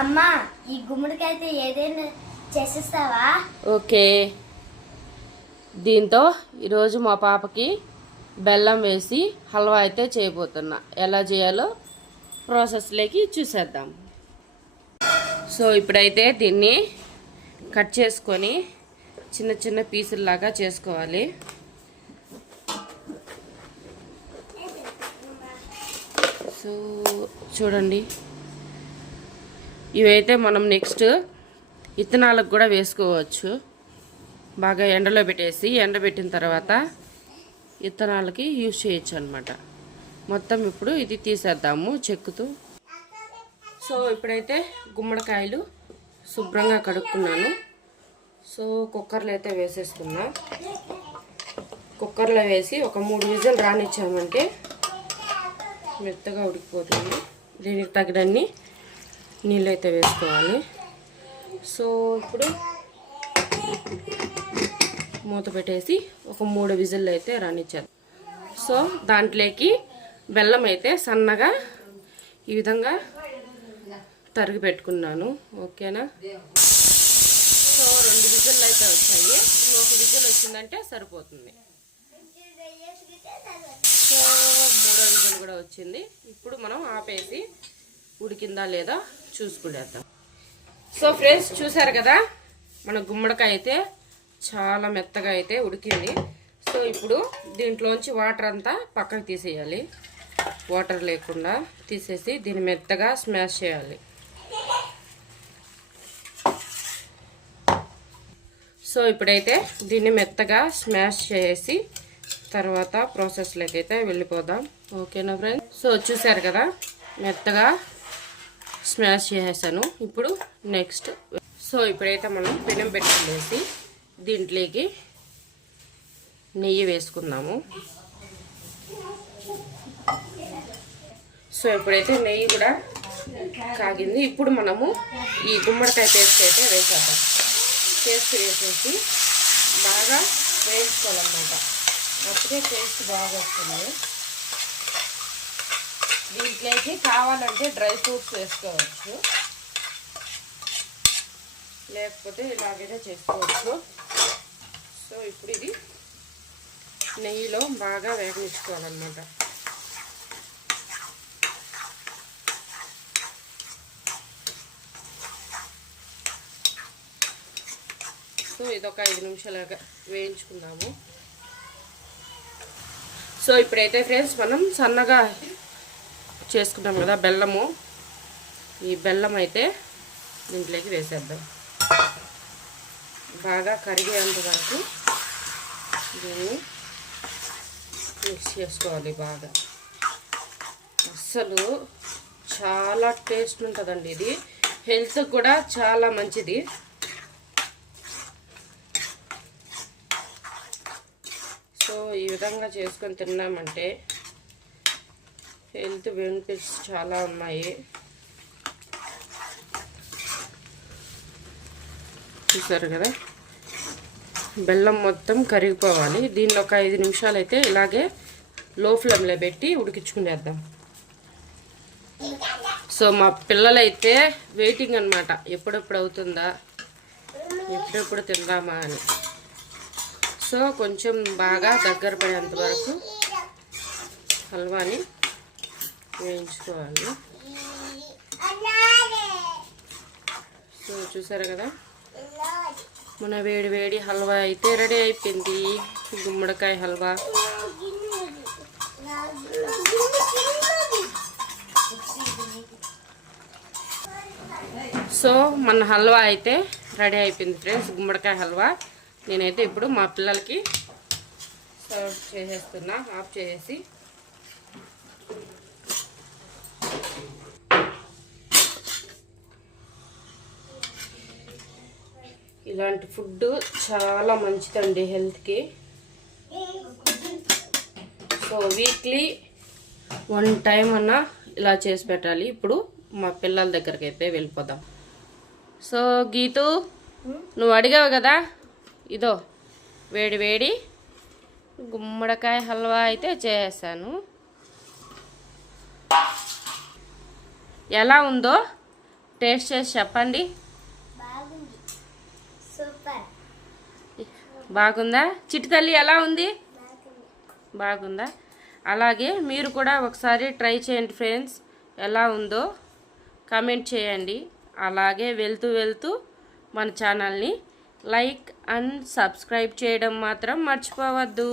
అమ్మా ఈ గుమ్మడికాయతో ఏదైనా చేసిస్తావా? ఓకే. దీంతో ఈరోజు మా పాపకి బెల్లం వేసి హల్వా అయితే చేయబోతున్నా. ఎలా చేయాలో ప్రాసెస్లోకి చూసేద్దాం. సో ఇప్పుడైతే దీన్ని కట్ చేసుకొని చిన్న చిన్న పీసుల్లాగా చేసుకోవాలి. సో చూడండి, ఇవైతే మనం నెక్స్ట్ విత్తనాలకు కూడా వేసుకోవచ్చు. బాగా ఎండలో పెట్టేసి ఎండబెట్టిన తర్వాత విత్తనాలకి యూజ్ చేయొచ్చు అనమాట. మొత్తం ఇప్పుడు ఇది తీసేద్దాము చెక్కుతూ. సో ఇప్పుడైతే గుమ్మడికాయలు శుభ్రంగా కడుక్కున్నాను. సో కుక్కర్లో అయితే వేసేసుకున్నా. కుక్కర్లో వేసి ఒక 3 విజిల్ రానిచ్చామంటే మెత్తగా ఉడికిపోతుంది. దీనికి తగినన్ని నీళ్ళు అయితే వేసుకోవాలి. సో ఇప్పుడు మూత పెట్టేసి ఒక 3 విజిల్ అయితే రానిచ్చాను. సో దాంట్లోకి బెల్లం అయితే సన్నగా ఈ విధంగా తరిగి పెట్టుకున్నాను. ఓకేనా? సో 2 విజిల్లు అయితే వచ్చాయి. ఇంకొక విజిల్ వచ్చిందంటే సరిపోతుంది. సో 3వ విజిల్ కూడా వచ్చింది. ఇప్పుడు మనం ఆపేసి ఉడికిందా లేదా చూసుకునేద్దాం. సో ఫ్రెండ్స్ చూసారు కదా, మన గుమ్మడికాయ అయితే చాలా మెత్తగా అయితే ఉడికింది. సో ఇప్పుడు దీంట్లోంచి వాటర్ అంతా పక్కకు తీసేయాలి. వాటర్ లేకుండా తీసేసి దీన్ని మెత్తగా స్మాష్ చేయాలి. సో ఇప్పుడైతే దీన్ని మెత్తగా స్మాష్ చేసి తర్వాత ప్రాసెస్లోకి అయితే వెళ్ళిపోదాం. ఓకేనా ఫ్రెండ్స్? సో చూసారు కదా, మెత్తగా స్మాష్ చేసేసాను. ఇప్పుడు నెక్స్ట్ సో ఇప్పుడైతే మనం పెనం పెట్టుకునేసి దీంట్లోకి నెయ్యి వేసుకుందాము. సో ఇప్పుడైతే నెయ్యి కూడా కాగింది. ఇప్పుడు మనము ఈ గుమ్మడికాయ పేస్ట్ అయితే వేసేద్దాం. పేస్ట్ వేసేసి బాగా వేయించుకోవాలన్నమాట. అప్పుడే టేస్ట్ బాగా వస్తుంది. దీంట్లోకి కావాలంటే డ్రై ఫ్రూట్స్ వేసుకోవచ్చు, లేకపోతే ఇలాగైనా చేసుకోవచ్చు. సో ఇప్పుడు ఇది నెయ్యిలో బాగా వేగనిచ్చుకోవాలన్నమాట. సో ఇదొక 5 నిమిషాలుగా వేయించుకుందాము. సో ఇప్పుడైతే ఫ్రెండ్స్ మనం సన్నగా చేసుకున్నాం కదా బెల్లము, ఈ బెల్లం అయితే దీంట్లోకి వేసేద్దాం. బాగా కరిగేంత వరకు దీన్ని మిక్స్ చేసుకోవాలి బాగా. అస్సలు చాలా టేస్ట్ ఉంటుందండి. ఇది హెల్త్కి కూడా చాలా మంచిది. సో ఈ విధంగా చేసుకొని తిన్నామంటే హెల్త్ బెనిఫిట్స్ చాలా ఉన్నాయి. చూసారు కదా, బెల్లం మొత్తం కరిగిపోవాలి. దీన్ని ఒక 5 నిమిషాలు అయితే ఇలాగే లో ఫ్లేమ్లో పెట్టి ఉడికించుకునేద్దాం. సో మా పిల్లలైతే వెయిటింగ్ అనమాట, ఎప్పుడెప్పుడు అవుతుందా, ఎప్పుడెప్పుడు తిందామా అని. సో కొంచెం బాగా దగ్గర పడేంత వరకు హల్వాని వేయించుకోవాలి. సో చూసారు కదా, మన వేడి వేడి హల్వా అయితే రెడీ అయిపోయింది. గుమ్మడికాయ హల్వా. సో మన హల్వా అయితే రెడీ అయిపోయింది ఫ్రెండ్స్, గుమ్మడికాయ హల్వా. నేనైతే ఇప్పుడు మా పిల్లలకి సర్వ్ చేసేస్తున్నా, ఆఫ్ చేసేసి. ఇలాంటి ఫుడ్ చాలా మంచిదండి హెల్త్కి. సో వీక్లీ 1 టైం అన్నా ఇలా చేసి పెట్టాలి. ఇప్పుడు మా పిల్లల దగ్గరికి అయితే వెళ్ళిపోదాం. సో గీతు, నువ్వు అడిగావు కదా, ఇదో వేడి వేడి గుమ్మడికాయ హల్వా అయితే చేసాను. ఎలా ఉందో టేస్ట్ చేసి చెప్పండి. బాగుంది, సూపర్. బాగుందా? చిట్టి తల్లి ఎలా ఉంది? బాగుంది. బాగుందా? అలాగే మీరు కూడా ఒకసారి ట్రై చేయండి ఫ్రెండ్స్. ఎలా ఉందో కామెంట్ చేయండి. అలాగే వెళ్తూ మన ఛానల్ని లైక్ అండ్ సబ్స్క్రైబ్ చేయడం మాత్రం మర్చిపోవద్దు.